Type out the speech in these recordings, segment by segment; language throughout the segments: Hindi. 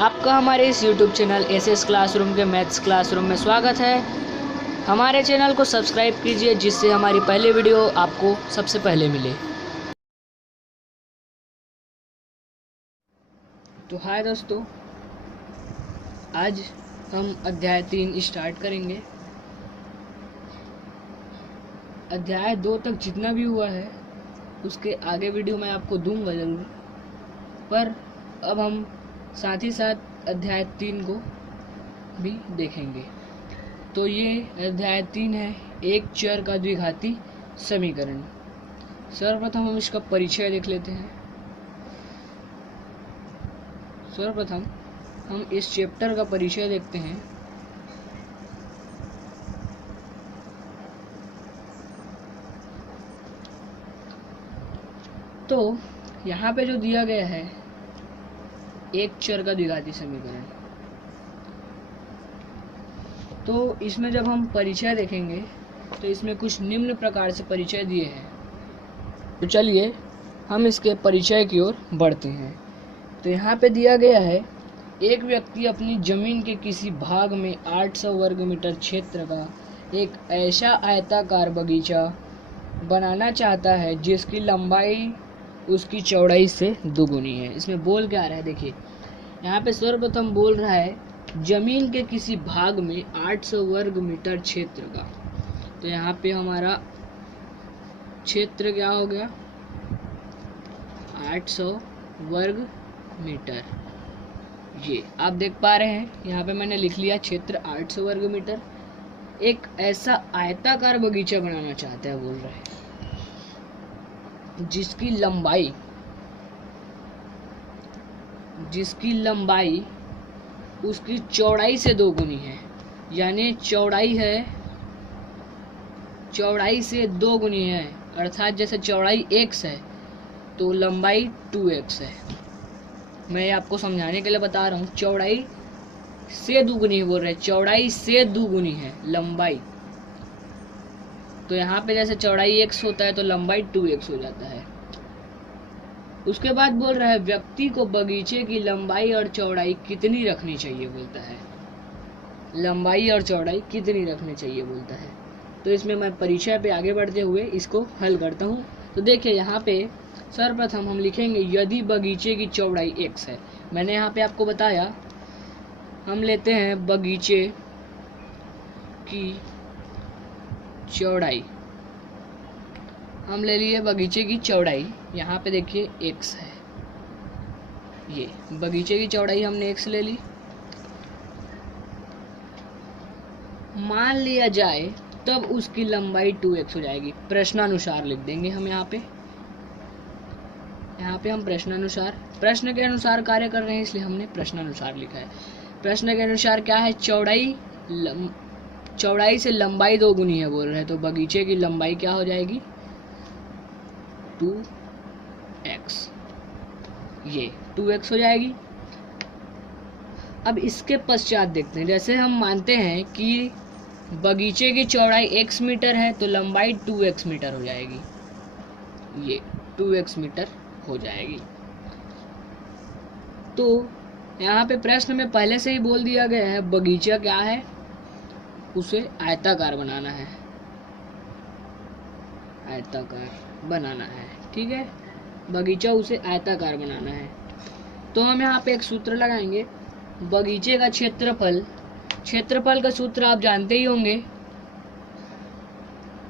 आपका हमारे इस YouTube चैनल एसएस क्लासरूम के मैथ्स क्लासरूम में स्वागत है। हमारे चैनल को सब्सक्राइब कीजिए जिससे हमारी पहली वीडियो आपको सबसे पहले मिले। तो हाय दोस्तों, आज हम अध्याय 3 स्टार्ट करेंगे। अध्याय 2 तक जितना भी हुआ है उसके आगे वीडियो मैं आपको दूंगा ज़रूर, पर अब हम साथ ही साथ अध्याय 3 को भी देखेंगे। तो ये अध्याय 3 है, एक चर का द्विघाती समीकरण। सर्वप्रथम हम इसका परिचय देख लेते हैं। सर्वप्रथम हम इस चैप्टर का परिचय देखते हैं। तो यहाँ पे जो दिया गया है एक चर का द्विघाती समीकरण, तो इसमें जब हम परिचय देखेंगे तो इसमें कुछ निम्न प्रकार से परिचय दिए हैं। तो चलिए हम इसके परिचय की ओर बढ़ते हैं। तो यहाँ पे दिया गया है, एक व्यक्ति अपनी जमीन के किसी भाग में 800 वर्ग मीटर क्षेत्र का एक ऐसा आयताकार बगीचा बनाना चाहता है जिसकी लंबाई उसकी चौड़ाई से दोगुनी है। इसमें बोल क्या रहा है, देखिए यहाँ पे सर्वप्रथम बोल रहा है जमीन के किसी भाग में 800 वर्ग मीटर क्षेत्र का। तो यहाँ पे हमारा क्षेत्र क्या हो गया, 800 वर्ग मीटर। ये आप देख पा रहे हैं, यहाँ पे मैंने लिख लिया क्षेत्र 800 वर्ग मीटर। एक ऐसा आयताकार बगीचा बनाना चाहता है बोल रहे हैं जिसकी लंबाई उसकी चौड़ाई से दोगुनी है। यानी चौड़ाई से दोगुनी है, अर्थात जैसे चौड़ाई x है तो लंबाई 2x है। मैं आपको समझाने के लिए बता रहा हूँ, चौड़ाई से दुगुनी बोल रहे हैं, चौड़ाई से दुगुनी है लंबाई। तो यहाँ पे जैसे चौड़ाई x होता है तो लंबाई 2x हो जाता है। उसके बाद बोल रहा है व्यक्ति को बगीचे की लंबाई और चौड़ाई कितनी रखनी चाहिए बोलता है। लंबाई और चौड़ाई कितनी रखनी चाहिए बोलता है। तो इसमें मैं परिचय पे आगे बढ़ते हुए इसको हल करता हूँ। तो देखिए यहाँ पे सर्वप्रथम हम लिखेंगे यदि बगीचे की चौड़ाई x है। मैंने यहाँ पे आपको बताया, हम लेते हैं बगीचे की चौड़ाई, हम ले लिए बगीचे की चौड़ाई। यहाँ पे देखिए x है, ये बगीचे की चौड़ाई हमने x ले ली। मान लिया जाए तब उसकी लंबाई 2x हो जाएगी। प्रश्नानुसार लिख देंगे हम यहाँ पे हम प्रश्नानुसार, प्रश्न के अनुसार कार्य कर रहे हैं इसलिए हमने प्रश्नानुसार लिखा है। प्रश्न के अनुसार क्या है, चौड़ाई से लंबाई दोगुनी है बोल रहे हैं, तो बगीचे की लंबाई क्या हो जाएगी 2x, ये 2x हो जाएगी। अब इसके पश्चात देखते हैं, जैसे हम मानते हैं कि बगीचे की चौड़ाई x मीटर है तो लंबाई 2x मीटर हो जाएगी, ये 2x मीटर हो जाएगी। तो यहाँ पे प्रश्न में पहले से ही बोल दिया गया है बगीचा क्या है, उसे आयताकार बनाना है, आयताकार बनाना है, ठीक है, बगीचा उसे आयताकार बनाना है। तो हम यहाँ पे एक सूत्र लगाएंगे, बगीचे का क्षेत्रफल का सूत्र आप जानते ही होंगे,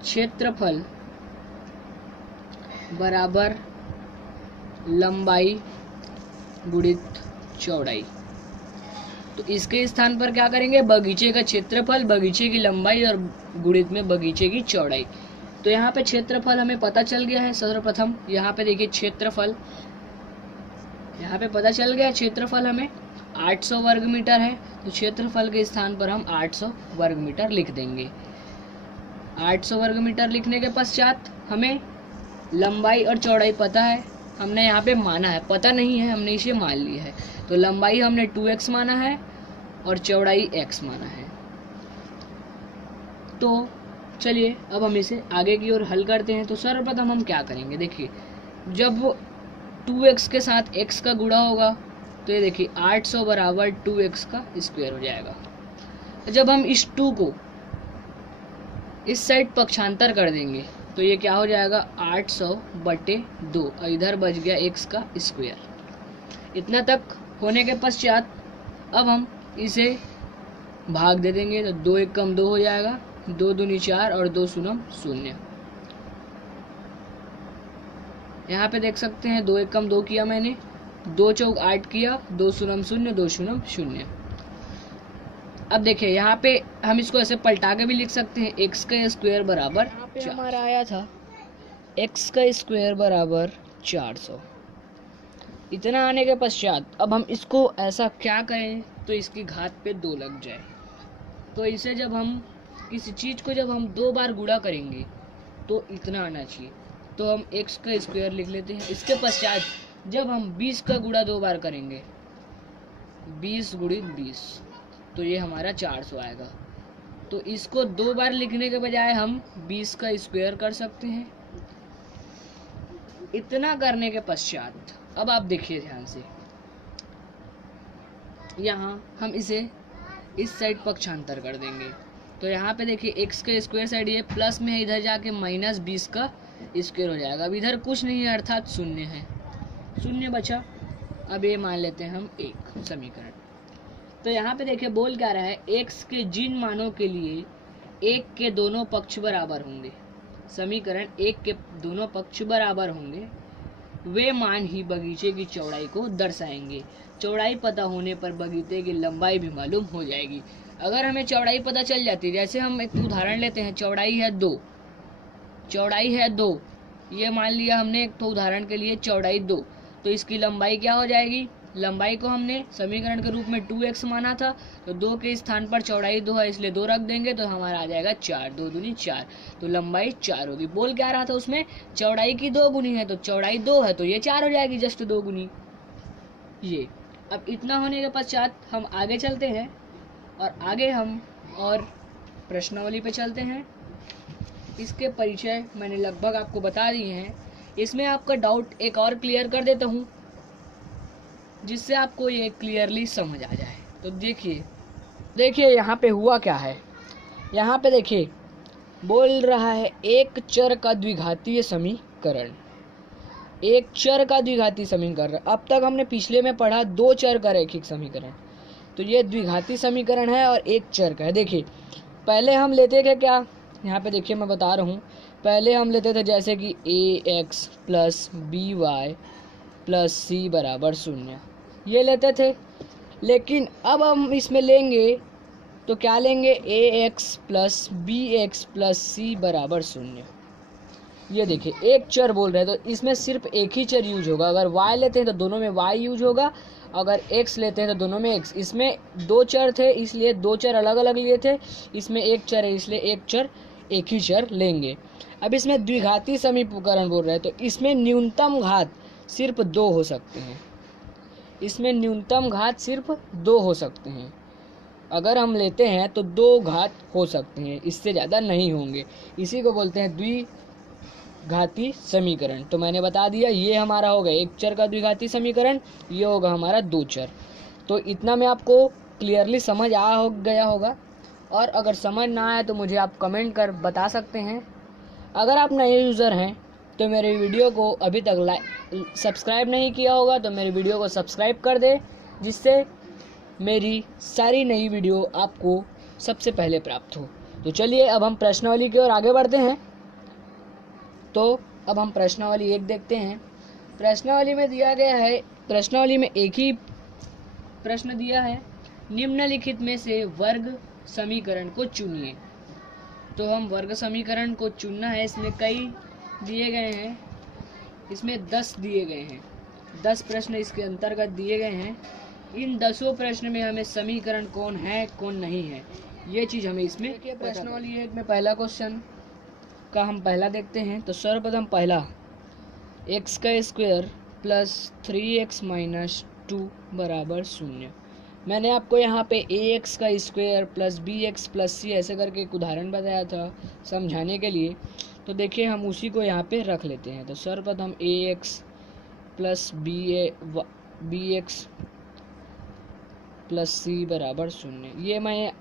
क्षेत्रफल बराबर लंबाई गुणित चौड़ाई। तो इसके स्थान पर क्या करेंगे, बगीचे का क्षेत्रफल, बगीचे की लंबाई और गुणित में बगीचे की चौड़ाई। तो यहाँ पे क्षेत्रफल हमें पता चल गया है। सर्वप्रथम यहाँ पे देखिए क्षेत्रफल, यहाँ पे पता चल गया क्षेत्रफल हमें 800 वर्ग मीटर है, तो क्षेत्रफल के स्थान पर हम 800 वर्ग मीटर लिख देंगे। 800 वर्ग मीटर लिखने के पश्चात हमें लंबाई और चौड़ाई पता है, हमने यहाँ पे माना है, पता नहीं है हमने इसे मान लिया है। तो लंबाई हमने 2x माना है और चौड़ाई x माना है। तो चलिए अब हम इसे आगे की ओर हल करते हैं। तो सर्वप्रथम हम क्या करेंगे, देखिए जब 2x के साथ x का गुणा होगा तो ये देखिए 800 बराबर 2x का स्क्वायर हो जाएगा। जब हम इस 2 को इस साइड पक्षांतर कर देंगे तो ये क्या हो जाएगा 800/2 और इधर बच गया x का स्क्वायर। इतना तक होने के पश्चात अब हम इसे भाग दे देंगे तो 2 1 कम 2 हो जाएगा, 2 दूनी 4 और 2 शून्य 0। यहाँ पे देख सकते हैं 2 1 कम 2 किया मैंने, 2 चौक 8 किया, 2 शून्य 0 2 शून्य 0। अब देखिए यहाँ पे हम इसको ऐसे पलटा के भी लिख सकते हैं x का स्क्वायर बराबर, यहाँ पे हमारा आया था x का स्क्वायर बराबर 400। इतना आने के पश्चात अब हम इसको ऐसा क्या करें तो इसकी घात पे 2 लग जाए। तो इसे जब हम किसी चीज़ को जब हम 2 बार गुणा करेंगे तो इतना आना चाहिए, तो हम x का स्क्वायर लिख लेते हैं। इसके पश्चात जब हम 20 का गुणा 2 बार करेंगे 20 गुणित 20 तो ये हमारा 400 आएगा। तो इसको 2 बार लिखने के बजाय हम 20 का स्क्वायर कर सकते हैं। इतना करने के पश्चात अब आप देखिए ध्यान से, यहाँ हम इसे इस साइड पक्षांतर कर देंगे तो यहाँ पे देखिए x का स्क्वायर साइड ये प्लस में है, इधर जाके -20 का स्क्वायर हो जाएगा। अब इधर कुछ नहीं है अर्थात 0 है, 0 बचा। अब ये मान लेते हैं हम एक समीकरण। तो यहाँ पे देखिए बोल क्या रहा है, x के जिन मानों के लिए 1 के दोनों पक्ष बराबर होंगे, समीकरण 1 के दोनों पक्ष बराबर होंगे, वे मान ही बगीचे की चौड़ाई को दर्शाएंगे। चौड़ाई पता होने पर बगीचे की लंबाई भी मालूम हो जाएगी। अगर हमें चौड़ाई पता चल जाती, जैसे हम एक उदाहरण लेते हैं, चौड़ाई है 2, चौड़ाई है 2, ये मान लिया हमने एक तो उदाहरण के लिए चौड़ाई 2, तो इसकी लंबाई क्या हो जाएगी, लंबाई को हमने समीकरण के रूप में 2x माना था, तो 2 के स्थान पर चौड़ाई 2 है इसलिए 2 रख देंगे तो हमारा आ जाएगा 4, 2 दूनी 4, तो लंबाई 4 होगी। बोल क्या रहा था उसमें, चौड़ाई की 2 गुनी है, तो चौड़ाई 2 है तो ये 4 हो जाएगी, जस्ट 2 गुनी ये। अब इतना होने के पश्चात हम आगे चलते हैं और आगे हम और प्रश्नावली पे चलते हैं। इसके परिचय मैंने लगभग आपको बता दिए हैं। इसमें आपका डाउट एक और क्लियर कर देता हूँ जिससे आपको ये क्लियरली समझ आ जाए। तो देखिए यहाँ पे हुआ क्या है, यहाँ पे देखिए बोल रहा है एक चर का द्विघातीय समीकरण, एक चर का द्विघाती समीकरण। अब तक हमने पिछले में पढ़ा 2 चर का रैखिक समीकरण, तो ये द्विघाती समीकरण है और एक चर का है। देखिए पहले हम लेते थे क्या, यहाँ पे देखिए मैं बता रहा हूँ, पहले हम लेते थे जैसे कि ax + by + c बराबर 0, ये लेते थे। लेकिन अब हम इसमें लेंगे तो क्या लेंगे, ax + bx + c बराबर 0। ये देखिए एक चर बोल रहे हैं तो इसमें सिर्फ एक ही चर यूज होगा। अगर y लेते हैं तो दोनों में y यूज होगा, अगर x लेते हैं तो दोनों में x। इसमें 2 चर थे इसलिए 2 चर अलग अलग लिए थे, इसमें एक चर है इसलिए एक ही चर लेंगे। अब इसमें द्विघाती समीकरण बोल रहे हैं तो इसमें न्यूनतम घात सिर्फ 2 हो सकते हैं, इसमें न्यूनतम घात सिर्फ 2 हो सकते हैं। अगर हम लेते हैं तो 2 घात हो सकते हैं, इससे ज़्यादा नहीं होंगे। इसी को बोलते हैं द्विघाती समीकरण। तो मैंने बता दिया ये हमारा होगा एक चर का द्विघाती समीकरण, ये होगा हमारा 2 चर। तो इतना में आपको क्लियरली समझ गया होगा, और अगर समझ ना आए तो मुझे आप कमेंट कर बता सकते हैं। अगर आप नए यूज़र हैं तो मेरे वीडियो को अभी तक सब्सक्राइब नहीं किया होगा तो मेरे वीडियो को सब्सक्राइब कर दे, जिससे मेरी सारी नई वीडियो आपको सबसे पहले प्राप्त हो। तो चलिए अब हम प्रश्नावली की ओर आगे बढ़ते हैं। तो अब हम प्रश्नावली 1 देखते हैं। प्रश्नावली में दिया गया है, प्रश्नावली में एक ही प्रश्न दिया है, निम्नलिखित में से वर्ग समीकरण को चुनिए। तो हम वर्ग समीकरण को चुनना है। इसमें कई दिए गए हैं, इसमें 10 दिए गए हैं, 10 प्रश्न इसके अंतर्गत दिए गए हैं। इन 10 प्रश्न में हमें समीकरण कौन है कौन नहीं है ये चीज़ हमें इसमें देखिए। प्रश्नावली 1 में पहला क्वेश्चन का हम पहला देखते हैं। तो सर्वप्रथम पहला, x का स्क्वायर + 3x - 2 बराबर 0। मैंने आपको यहाँ पे ax का स्क्वायर + bx + c ऐसे करके एक उदाहरण बताया था समझाने के लिए। तो देखिए हम उसी को यहाँ पे रख लेते हैं। तो सर्वप्रथम ax + bx प्लस सी बराबर 0। ये मैं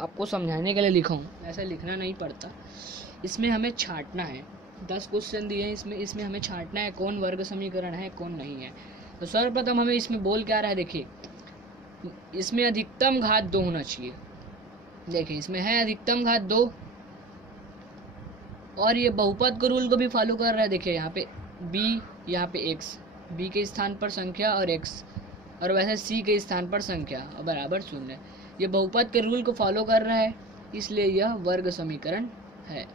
आपको समझाने के लिए लिखा हूँ, ऐसा लिखना नहीं पड़ता। इसमें हमें छांटना है, 10 क्वेश्चन दिए हैं इसमें हमें छांटना है कौन वर्ग समीकरण है कौन नहीं है। तो सर्वप्रथम हमें इसमें बोल क्या रहा है, देखिए इसमें अधिकतम घात 2 होना चाहिए। देखिए इसमें है अधिकतम घात 2 और ये बहुपद के रूल को भी फॉलो कर रहा है। देखिए यहाँ पे b, यहाँ पे x, b के स्थान पर संख्या और x, और वैसे c के स्थान पर संख्या और बराबर 0। ये बहुपद के रूल को फॉलो कर रहा है, इसलिए यह वर्ग समीकरण है,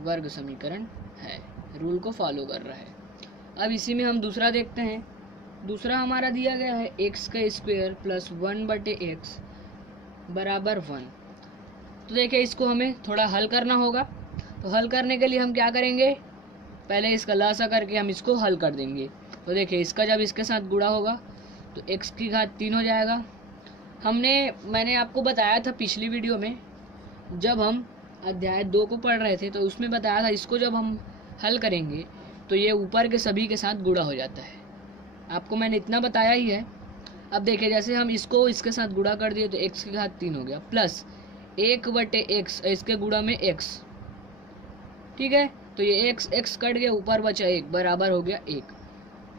वर्ग समीकरण है, रूल को फॉलो कर रहा है। अब इसी में हम दूसरा देखते हैं। दूसरा हमारा दिया गया है x का स्क्वायर प्लस 1/x बराबर 1। तो देखिए इसको हमें थोड़ा हल करना होगा। तो हल करने के लिए हम क्या करेंगे, पहले इसका लासा करके हम इसको हल कर देंगे। तो देखिए इसका जब इसके साथ गुणा होगा तो x की घात 3 हो जाएगा। मैंने आपको बताया था पिछली वीडियो में, जब हम अध्याय 2 को पढ़ रहे थे तो उसमें बताया था इसको जब हम हल करेंगे तो ये ऊपर के सभी के साथ गुणा हो जाता है। आपको मैंने इतना बताया ही है। अब देखिए जैसे हम इसको इसके साथ गुणा कर दिए तो x की घात 3 हो गया प्लस 1/x, इसके गुणा में x, ठीक है। तो ये x कट गया, ऊपर बचा 1 बराबर हो गया 1।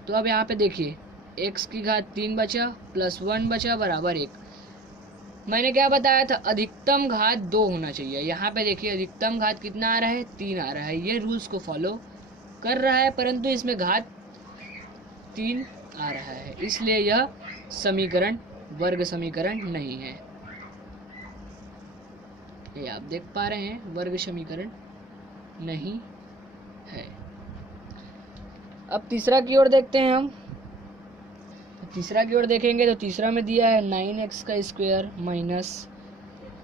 तो अब यहाँ पे देखिए x की घात 3 बचा प्लस 1 बचा बराबर 1। मैंने क्या बताया था, अधिकतम घात 2 होना चाहिए। यहाँ पे देखिए अधिकतम घात कितना आ रहा है, 3 आ रहा है। ये रूल्स को फॉलो कर रहा है, परंतु इसमें घात 3 आ रहा है, इसलिए यह समीकरण वर्ग समीकरण नहीं है। ये आप देख पा रहे हैं, वर्ग समीकरण नहीं है। अब तीसरा की ओर देखते हैं हम। तीसरा की ओर देखेंगे तो तीसरा में दिया है 9x का स्क्वायर माइनस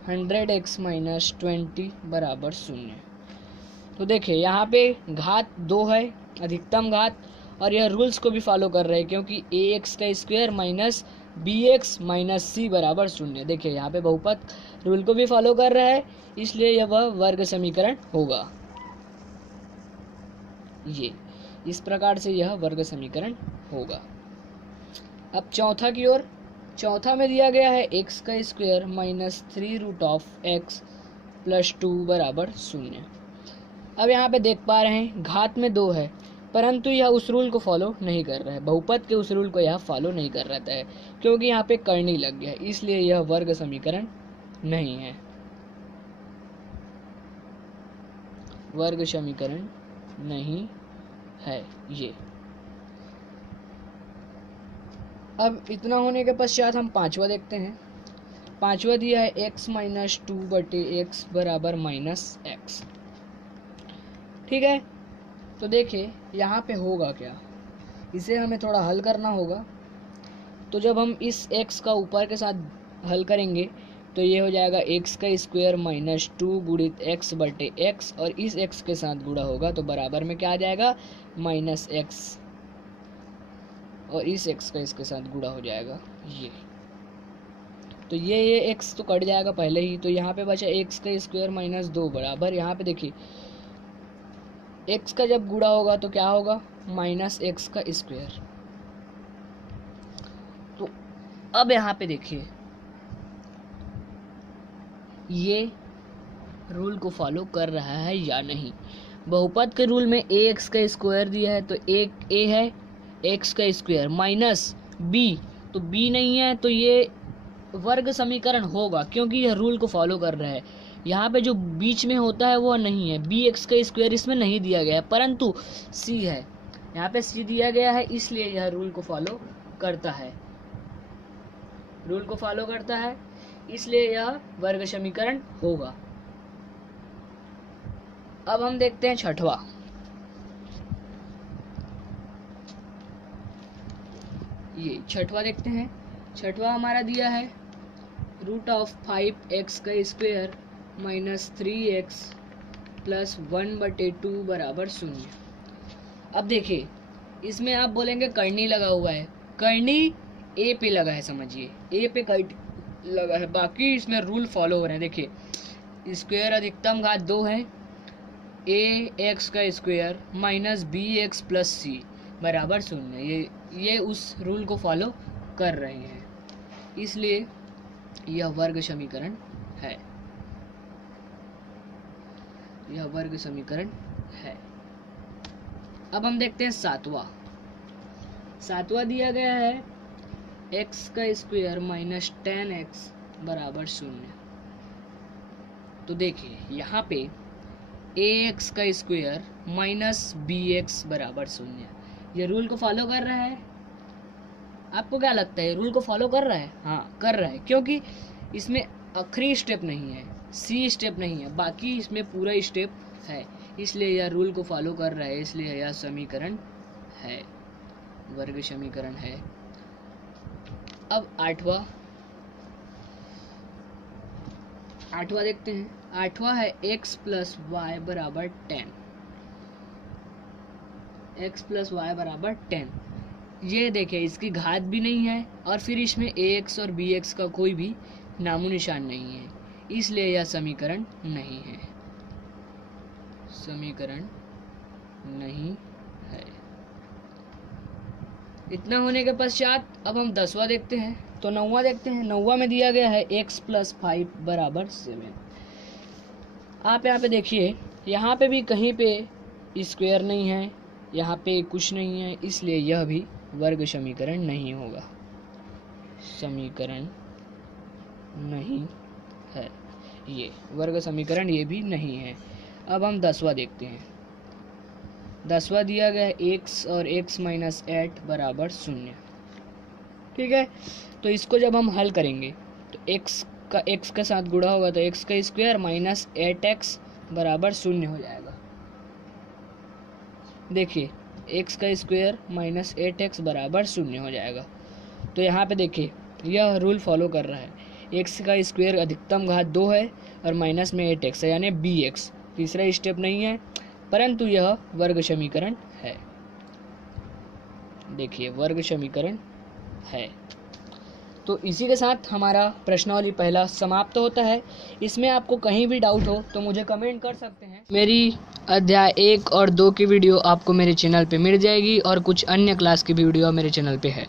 100x माइनस 20 बराबर 0। तो देखिए यहाँ पे घात 2 है, अधिकतम घात, और यह रूल्स को भी फॉलो कर रहे हैं क्योंकि ax का square minus bx minus c बराबर 0। देखिए यहाँ पे बहुपद रूल को भी फॉलो कर रहा है, इसलिए यह वह वर्ग समीकरण होगा। ये इस प्रकार से यह वर्ग समीकरण होगा। अब चौथा की ओर। चौथा में दिया गया है x का स्क्वायर माइनस 3√x प्लस 2 बराबर 0। अब यहाँ पे देख पा रहे हैं घात में 2 है, परंतु यह उस रूल को फॉलो नहीं कर रहा है, बहुपद के उस रूल को यह फॉलो नहीं कर रहा है, क्योंकि यहाँ पे करनी लग गया है, इसलिए यह वर्ग समीकरण नहीं है, वर्ग समीकरण नहीं है ये। अब इतना होने के पश्चात हम पांचवा देखते हैं। पांचवा दिया है x माइनस 2/x बराबर माइनस x, ठीक है। तो देखिए यहाँ पे होगा क्या, इसे हमें थोड़ा हल करना होगा। तो जब हम इस x का ऊपर के साथ हल करेंगे तो ये हो जाएगा x का स्क्वायर माइनस 2 गुणित x/x, और इस x के साथ गुणा होगा तो बराबर में क्या आ जाएगा, माइनस x, और इस x का इसके साथ गुणा हो जाएगा ये। तो ये x तो कट जाएगा पहले ही, तो यहाँ पे बचा x का स्क्वायर माइनस 2 बराबर, यहाँ पे देखिए x का जब गुणा होगा तो क्या होगा, माइनस x का स्क्वायर। तो अब यहाँ पे देखिए ये रूल को फॉलो कर रहा है या नहीं। बहुपद के रूल में ax का स्क्वायर दिया है तो एक a है, x का स्क्वायर माइनस b, तो b नहीं है, तो ये वर्ग समीकरण होगा क्योंकि यह रूल को फॉलो कर रहा है। यहाँ पे जो बीच में होता है वो नहीं है, bx का स्क्वायर इसमें नहीं दिया गया है, परंतु c है, यहाँ पे c दिया गया है, इसलिए यह रूल को फॉलो करता है, रूल को फॉलो करता है, इसलिए यह वर्ग समीकरण होगा। अब हम देखते हैं छठवा। ये छठवा देखते हैं। छठवा हमारा दिया है √5x का स्क्वायर माइनस 3x प्लस 1/2 बराबर 0। अब देखिए इसमें आप बोलेंगे करनी लगा हुआ है, करनी ए पे लगा है, समझिए ए पे कट लगा है, बाकी इसमें रूल फॉलो हो रहे हैं। देखिए स्क्वायर अधिकतम घात 2 है, ax का square minus bx plus c बराबर 0। ये ये उस रूल को फॉलो कर रहे हैं, इसलिए यह वर्ग समीकरण है। यह वर्ग समीकरण है। अब हम देखते हैं सातवां दिया गया है x का स्क्वायर माइनस 10x बराबर 0। तो देखिए यहाँ पे ax का स्क्वायर माइनस bx बराबर 0, ये रूल को फॉलो कर रहा है। आपको क्या लगता है, रूल को फॉलो कर रहा है? हाँ कर रहा है, क्योंकि इसमें आखिरी स्टेप नहीं है, सी स्टेप नहीं है, बाकी इसमें पूरा स्टेप है, इसलिए यह रूल को फॉलो कर रहा है, इसलिए यह समीकरण है, वर्ग समीकरण है। अब आठवां देखते हैं। आठवां है x प्लस वाई बराबर 10। x प्लस वाई बराबर 10। ये देखिए इसकी घात भी नहीं है और फिर इसमें ax और bx का कोई भी नामो निशान नहीं है, इसलिए यह समीकरण नहीं है, समीकरण नहीं है। इतना होने के पश्चात अब हम 10वां देखते हैं। तो 9वां देखते हैं। 9वां में दिया गया है x प्लस 5 बराबर 7। आप यहाँ पे देखिए, यहाँ पे भी कहीं पे स्क्वायर नहीं है, यहाँ पे कुछ नहीं है, इसलिए यह भी वर्ग समीकरण नहीं होगा, समीकरण नहीं है, ये वर्ग समीकरण ये भी नहीं है। अब हम 10वां देखते हैं। 10वां दिया गया है x और x माइनस 8 बराबर 0। ठीक है, तो इसको जब हम हल करेंगे तो x के साथ गुणा होगा तो x का स्क्वायर माइनस 8x बराबर 0 हो जाएगा। देखिए x का स्क्वायर माइनस 8x बराबर 0 हो जाएगा। तो यहाँ पे देखिए यह रूल फॉलो कर रहा है, x का स्क्वायर अधिकतम घात 2 है और माइनस में 8x है, यानी bx तीसरा स्टेप नहीं है, परंतु यह वर्ग समीकरण है। देखिए वर्ग समीकरण है। तो इसी के साथ हमारा प्रश्नावली पहला समाप्त होता है। इसमें आपको कहीं भी डाउट हो तो मुझे कमेंट कर सकते हैं। मेरी अध्याय 1 और 2 की वीडियो आपको मेरे चैनल पे मिल जाएगी और कुछ अन्य क्लास की वीडियो मेरे चैनल पे है।